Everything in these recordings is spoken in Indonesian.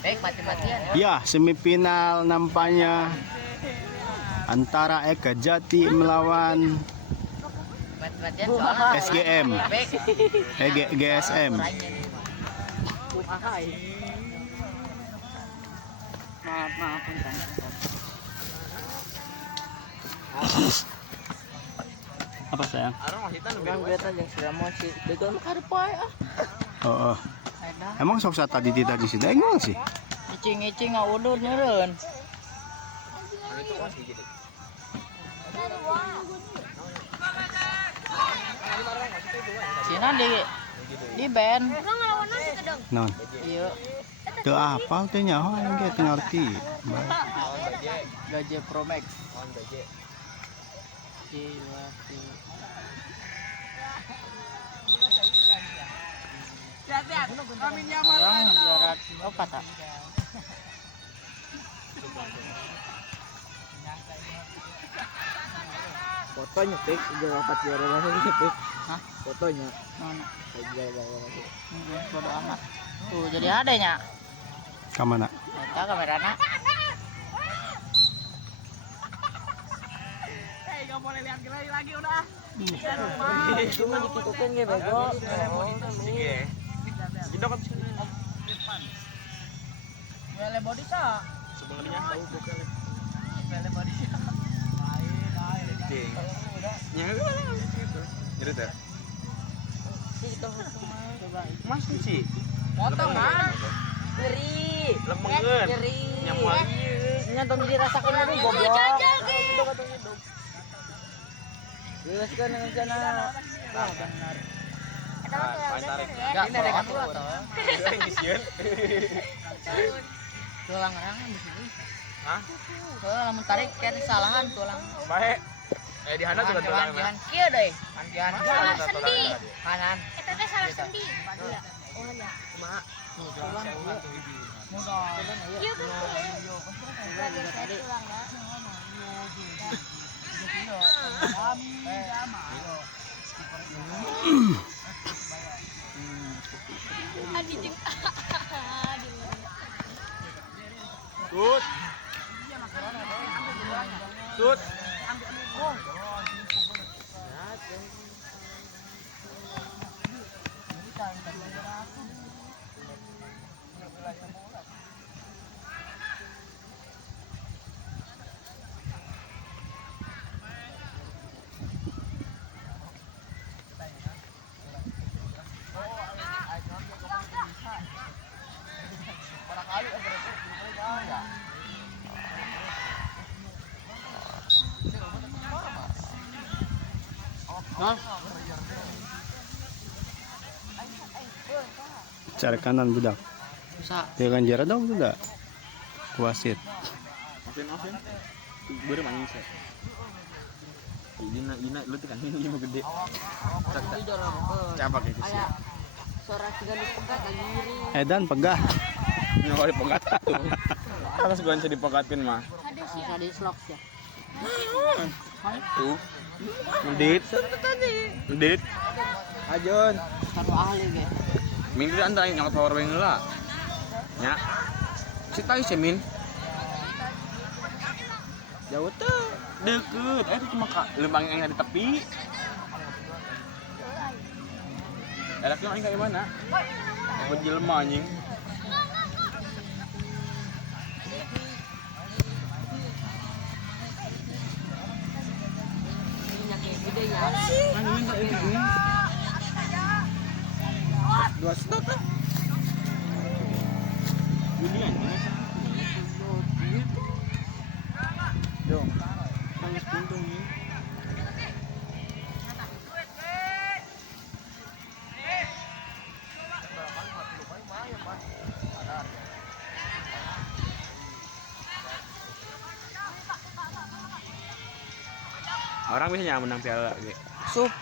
Baik mati-matian. Ya, semifinal nampaknya antara Eka Jati melawan Mati-matian soalnya SGM. GSM. Maaf. Apa sayang? Oh. Emang sok tadi tidak di sini enggak sih? Icing-icing ngawudur nyeureun. Cina di band. Non. Iya. Teu apal teh nyaho aing ge teu ngarti. Gaje Pro Max. Gila tuh. Orang jarak apa tak? Fotonya pik, udah dapat juara lagi pik. Hah? Fotonya. Mana? Juara lagi. Bodo amat. Tuh jadi adanya. Ka mana? Eta kamerana. Nggak boleh lihat lagi udah. Itu mah dikikutin ge bego. Jendok sini. Wele body sa. Sebenarnya tahu bukan. Wele body sa. Jadi teh. Coba. Mas sih. Potong kan. Nyeri. Lemengeun. Nyeri. Nyaman. Nya dong dirasakan dulu goblok. Jelaskan dengan sana. Wah, benar. Enggak ada kan tuh. Tulang orang di sini. Hah? Tuh lamun tarik kayak kesalahan tulang. Baik. Di handap juga tulang. Jangan kieu deui. Jangan Salah sendi. Kanan. Eta teh salah sendi. Oh ya. Mak. Tulang ieu. Mudah. Ieu kan tadi. Adi jeung Tut. Tut. Cara kanan budak. Bisa. Ya kan jarak dong sudah. Kuasit. Asin. Beureum anjing saya. Dina lu teh kan ini mah gede. Itu jorong. Coba kayak gitu sih. Aya suara tiga di pegat lagi ngiri. Edan pegah. Nyawa dipegat tuh. Harus gua dipegatin mah. Bisa di slok ya. Tuh. Mendit. Ajun. Kanu ahli ge. Minggu anda yang nyangkut power bank lah. Nya. Si tahu semin. Jauh tuh. Deket. Itu cuma lembang yang ada di tepi. Enaknya main kayak mana? Aku jelema anjing. Gede ya. Anjing kayak gini. 2 stok kan? Julian, dong. Tangis puntung ini. Orang bisa menang piala lagi. Sup.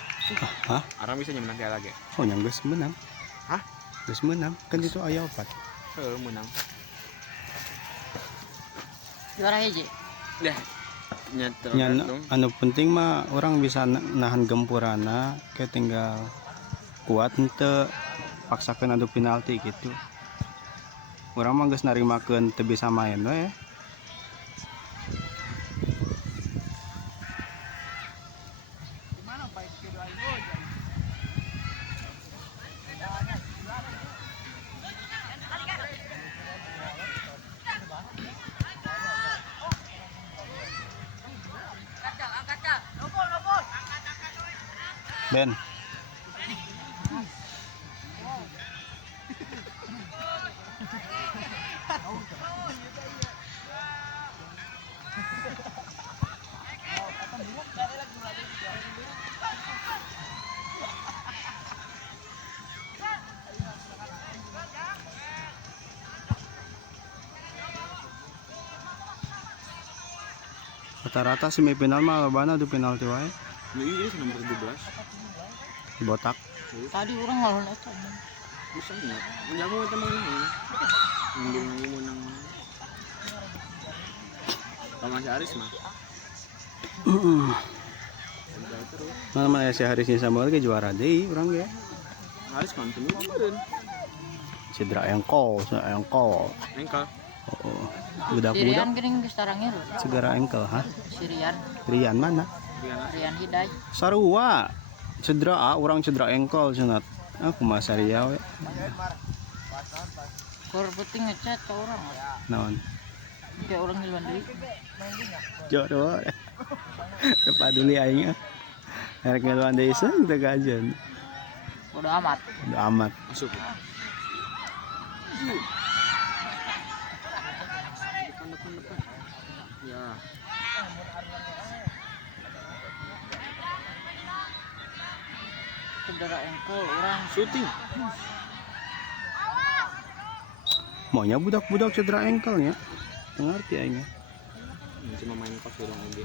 Hah? Orang bisa menang piala lagi. Oh yang geus menang. Hah? Geus menang. Kan itu aya 4. Menang. Juara hiji. Dah. Nya anu penting mah orang bisa nahan gempurana, kayak tinggal kuat henteu paksakeun adu penalti gitu. Urang mah geus narimakeun teu bisa main we. Ben. Rata-rata semifinal mah lobana adu penalti wae. Ini nomor 12. Botak. Tadi orang ngalun eta. Bisa enggak? Enggak mau teman ini. Mungkin mau nang. Paman si Aris mah. Udah terus. Mana si Harisnya sama lagi juara deui urang ge. Aris mantun meureun. Cedera engkol. Engkal. Oh, budak-budak Sirian geuning geus tarangnya lho. segera engkel, ha? Sirian, Rian mana? Rian Hidayat. Sarua. Cedera, orang cedera engkol cenat. Aku mah saria we. Kur penting ngechat ke orang. Naon? Kayak orang ngiluan deui. Jodoh. Kepaduli aing. Arek ngeluan deui seung teu gajeun. Udah amat. Udah amat. Masuk. Depan. Ya. Cedera engkel orang. Syuting. Maunya budak-budak cedera engkelnya. Ngerti aing. Cuma main pas doang aja.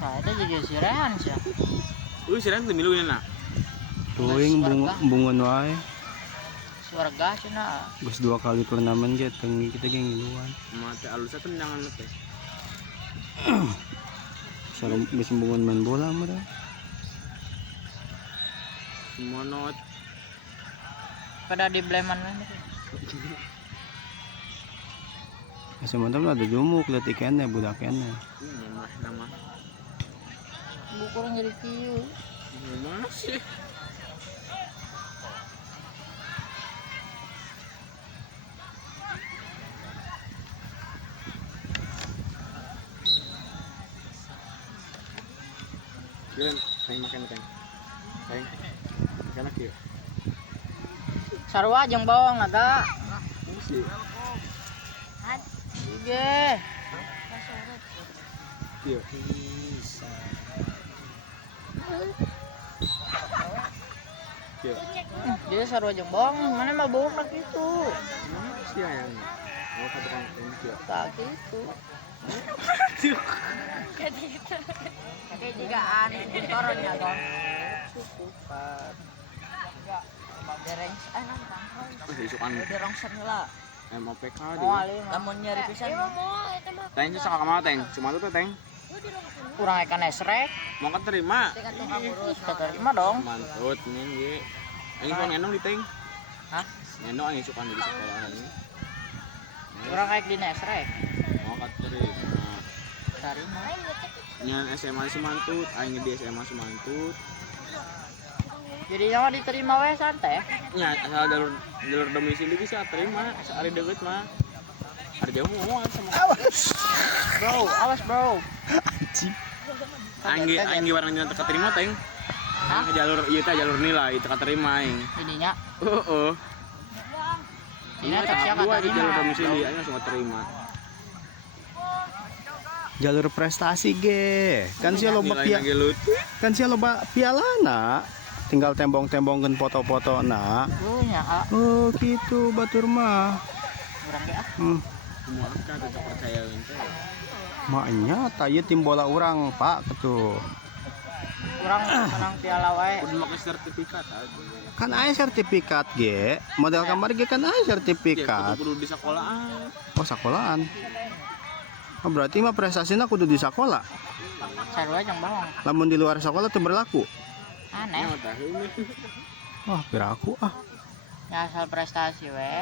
Nah, itu juga si Rehan sih. Si Ren tuh milu nak. Tuing bungun wae. Warga sih na. Geus 2 kali turnamen ge teng kita ge ngiluan. Mate alusnya tendangan teh. Sareng geus bungun main bola mah dah. Semua not. Pada di Bleman mana? Asa mantap ada jumuk leutik keneh budak keneh. Nama. Buku orang jadi kieu. Masih. Kirain, makan. Makan lagi ya. Sarua jeung bawang ada. Masih. Ge. Iya. Iya. Dia sarua jeung bawang mana mah bawang lagi itu. Masih yang mau satu kantong ya. Tak gitu. Oke jika aneh motornya kan. Cukupan. Dereng nantang. Masih isukan. Derong senila. MOPK Oh, lamun nyari pisan. Teng itu sama kamu teng, cuma tuh teng. Kurang ikan esrek. Mau keterima? Keterima dong. Mantut nih. Ini kan ngendong di teng. Hah? Ngendong yang suka di sekolah ini. Kurang kayak di esrek. Mau keterima. Terima. Nyan SMA si Mantut, aing di SMA si Mantut. Jadi yang diterima we santai. Nya asal jalur domisili bisa terima, sehari deket mah. Ada jauh mau sama. Awas bro. Anjing. Aing warna yang teka terima teng. Jalur ieu teh jalur nilai teka terima aing. Ininya. Heeh. Ini tak siapa Gua di jalur terima. domisili aing langsung terima. Jalur prestasi ge. Kan sia loba Nilai gelut. kan sia loba pialana. Tinggal tembong-tembongkeun foto-foto na. Nya Oh, gitu batur mah. kurang ge ah. Semua kan tetap percaya ente. Maknya taya tim bola orang, Pak, gitu. kurang menang piala wae. Kudu make sertifikat aja. Kan aya sertifikat ge. Model kamar ge kan aya sertifikat. Kudu di sekolahan. Oh, sekolahan. Oh, berarti mah prestasinya kudu di sekolah. Sarua jeung bawang. Lamun di luar sekolah tuh berlaku. Aneh. Nya tahu ini. Wah, beraku ah. Ya asal prestasi we.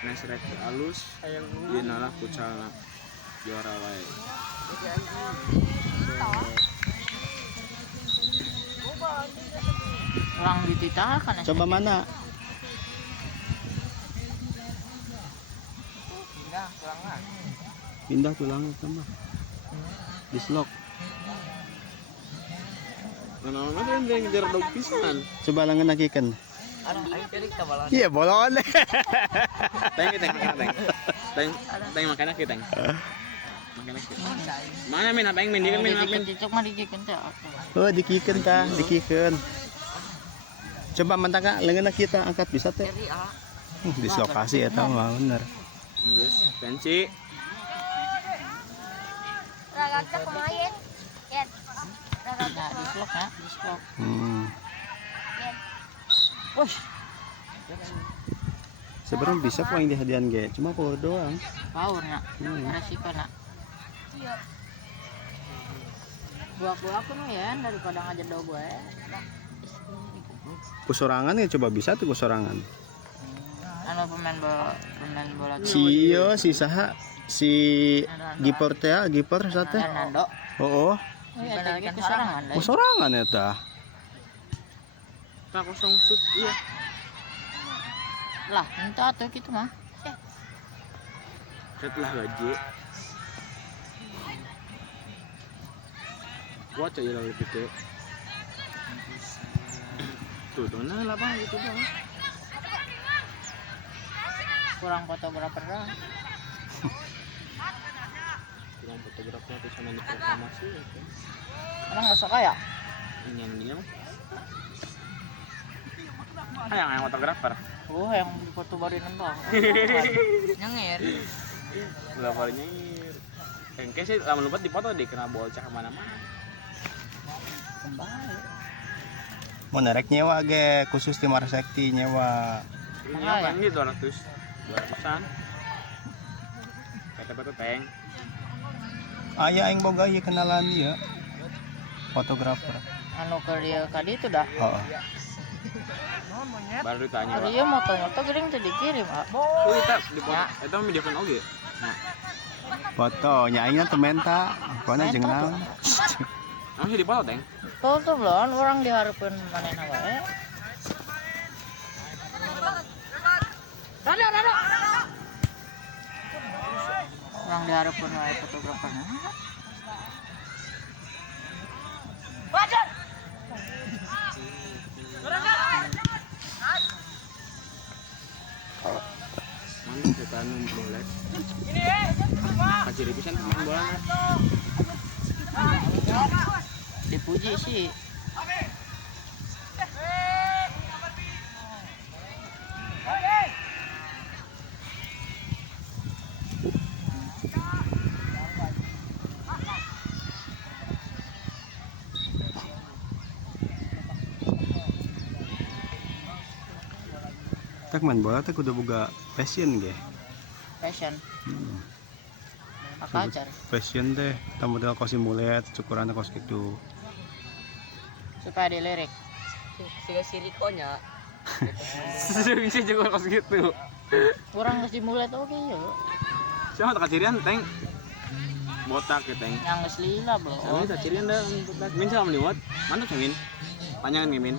Nes rek alus ieu nalah pucalna juara wae. Kurang dititahkan. Coba mana? Pindah tulang sama. Dislok. Mana kan yang ngejar dog pisan. Coba langen nakikeun. Iya, bolon. Teng. Teng makana kita teng. Makana kita. Mana min apa yang min dikeun min apa min. Cicuk mah dijikeun teh. Oh, dikikeun tah, dikikeun. Coba mantaka leungeunna kita angkat bisa teh. Dislokasi eta mah bener. Geus, pensi. Ragaknya kemarin. Ya. Nah, dislok ya, dislok. Wush. Sebenarnya bisa kok yang dihadian ge, cuma power doang. Power nak, resiko nak. Iya. Buak-buak pun ya daripada ngajar do gue. Kusorangan ya coba bisa tuh kusorangan. Anu pemain bola. Si saha si Giper teh, Giper sate. Fernando. Oh, Ya, tapi kusorangan deh. kusorangan eta. Tak kosong shoot iya. Lah, itu atuh gitu mah. Setelah gaji. Kuat aja lah gitu. Tuh, dona lah bang gitu bang. Kurang fotografer dah. Kurang fotografer tuh sama di reklamasi ya. Orang nggak suka ya? Ini yang gini mah. Yang fotografer. Oh, yang foto baru nembang. Nyengir. Fotografer nyengir. Engke sih lama lupa dipoto deh kena bocah kemana-mana. Kembali. Mau nerek nyewa ge, khusus di Marsekti nyewa. Ini apa ini 200-an. Kata-kata teng. Aya aing boga ieu kenalan ieu. Fotografer. Anu ke dia kadi itu dah. Heeh. Baru ditanya. Kadi ieu moto-moto gering teh dikirim, ah. Oh, kita di foto. Eta mah di oge. Nah, Foto nyaingna teu menta, pokona jeung naon. masih di foto teng. Tuh belum orang diharapkan manehna wae. Rada. Orang diharapkan wae fotograferna. Wajar. Mana setan boleh. Kaciri pisan main bola. Dipuji sih. Tak main bola teh kudu boga passion ge. Fashion. Apa ajar Passion teh tah model kos mulet, cukuranna kos kitu. supaya dilirik. Siga sirikonya. Bisa juga kos gitu. Kurang geus dimulai oge ya. Siapa tak kacirian teng. Botak ya teng. Yang geus lila, Bro. Ini kacirian dah botak. Min sama liwat. Mantap min. Panjangan min.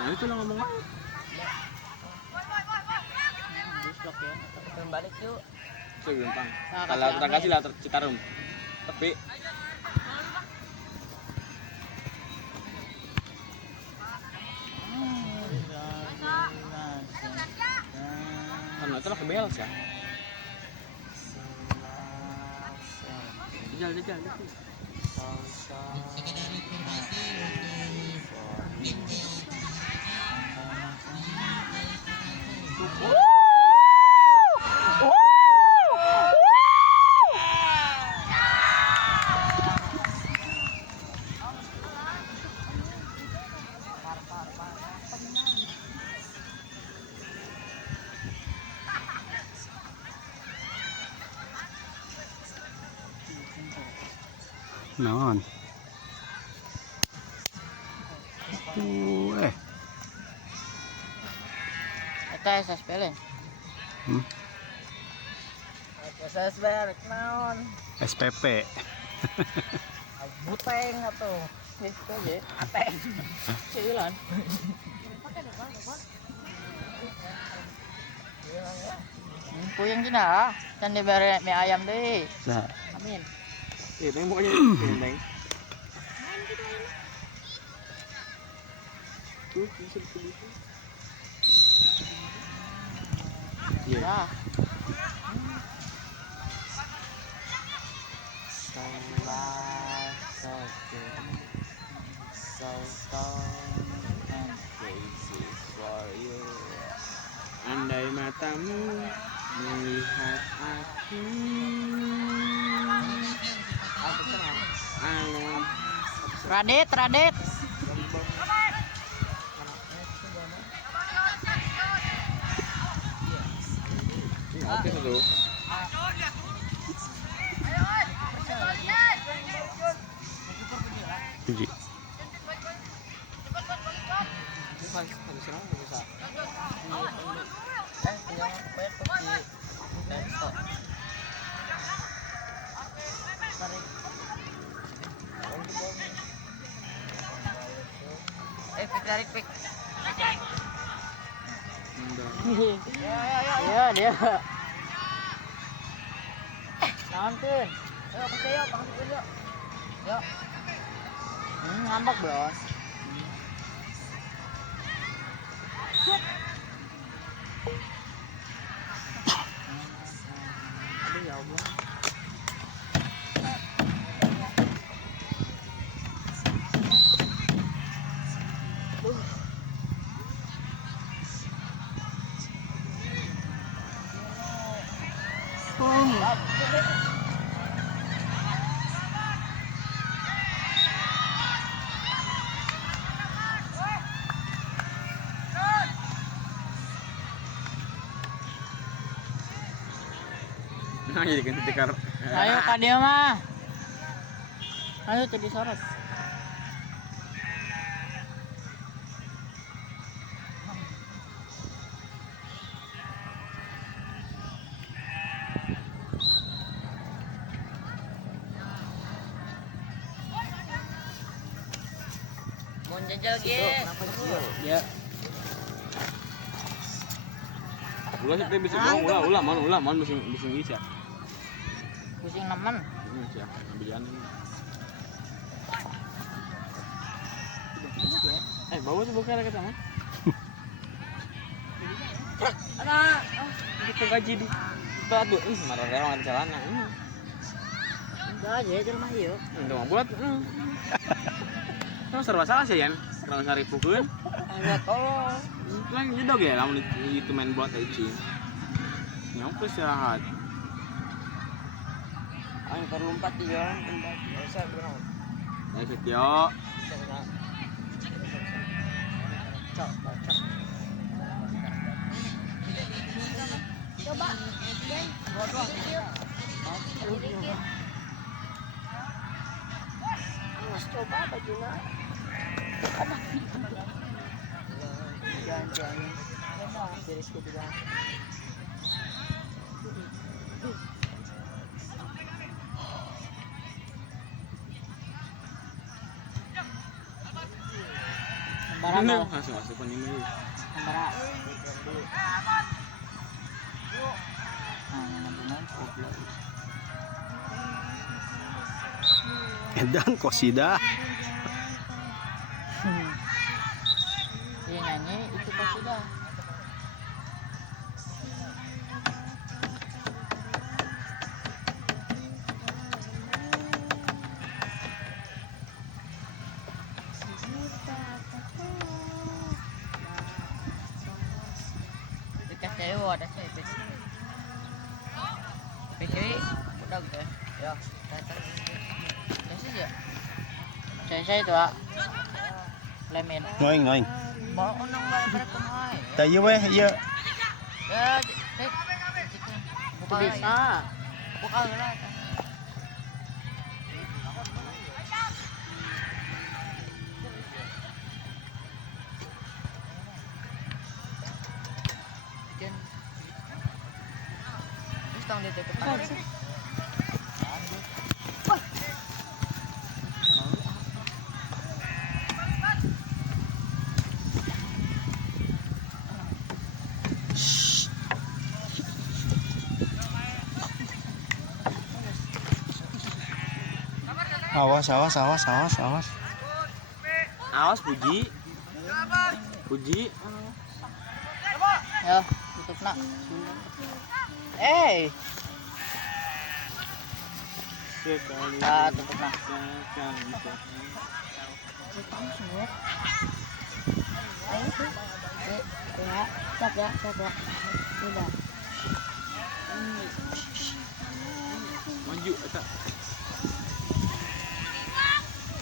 Nah itu lah ngomong. Dislok ya. Kembali yuk. Itu gampang. Nah, Kalau kasih kita Amir. kasih lah Citarum. Tapi anu itu lah kebel sih. Jajal. Naon? Eta SSPL. Saya sebenarnya naon. SPP. Buteng atau Itu aja. ateng. Cilan. Puyeng cina, can diberi mie ayam deh. Nah, Amin. Iya, teng pokoknya teng. Tuh, bisa dipilih. Iya. Ya. Andai matamu melihat aku, alam Radit. oke satu. Puji. Tarik pik. Enggak. Ya dia. Nonton. Ayo percaya, pangsit dulu. Yuk. Ngambek, Bos. Aduh ya Allah. Nah, jadi ganti tikar. Ayo Kak dia mah. Ayo tuh disorot. Mau jajal ge. Ya. Ulah sih bisa bohong, ulah man bisa bisa. Pusing nemen. Ini siap, ambilan ini. Bawa tuh buka lagi sama. Anak. Gitu gaji di. Berat bu, marah rela nggak celana. Enggak aja di rumah yuk. Itu mah buat. Kamu serba salah sih Yan. Kalau cari pukul. Enggak tolong. Kan jedog ya, lamun itu main buat aja. Nyampe istirahat. Ang perlompat dia, tempat biasa berapa? Ya Setio. Coba. Awas coba bajunya. Jangan. Beres kedua. Barang Ini mau. masuk pun ini. Barang. Edan Kosida. Dia nyanyi itu pas sudah. Dekat ada saya PCI udah gitu ya. Ya saja. Saya itu Pak. Lemin. Ngoing. Mau unang bayar kemai. Tayo weh, iya. Ya, buka bisa. Buka lah. Tong dito ko pa. Awas, awas, awas, awas, awas. Awas Puji. Puji. Yo, tutup na. Eh, Sekali. tutup na. Ya, siap ya, siap ya. Udah. Maju eta.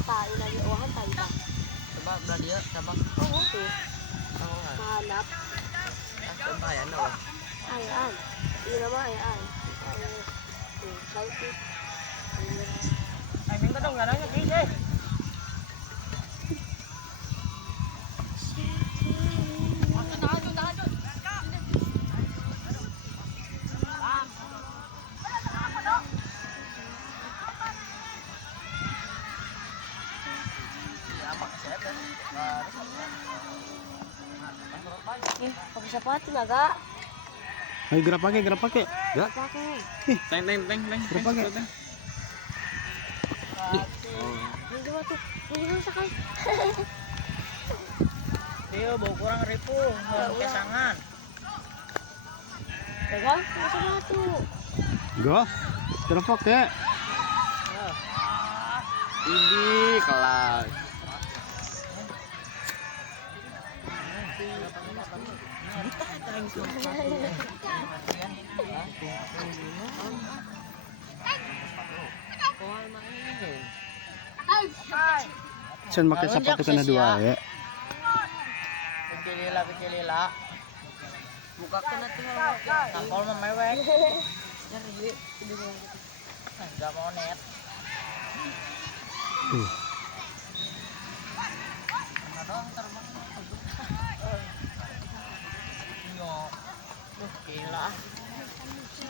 Tai lagi uang tai bang. Coba belah dia, coba. Oh, tuh. Oh, Manap. coba ya no. Ayaan. Ini nama ayaan. Tuh, kau tuh. Ay, minta dong gananya kayaknya. Kau bisa pati naga. Ayo gerak pakai, gerak pakai. Gak. Pakai. Teng teng teng teng. Berapa, Kak? Teng. Ini cuma tuh. Ini cuma sekali. Dia bawa kurang ribu, kesangan. Pegang, bisa satu. Go. Gerak pakai. Ini kelas. Sen pakai sepatu kena dua ya. Kecilila. Buka kena tinggal. Tampol memewek. Nyari. Enggak mau net. Mana dong terbang. Duh, gila.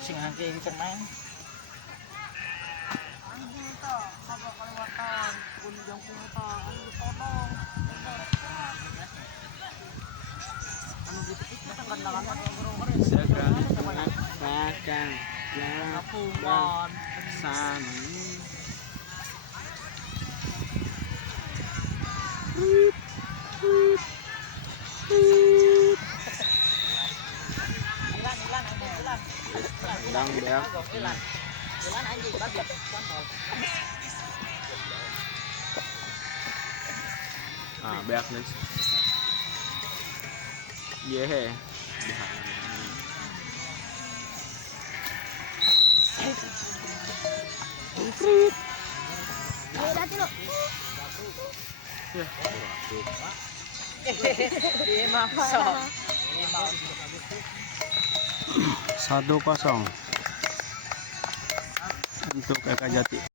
Sing hangke cenang. Sekarang makan Kapungan. sama. Sedang beak. Jalan anjing babi. Ah, beak nih. Yehe. Ayo dati lo. Lima masuk. 1-0 untuk Eka Jati.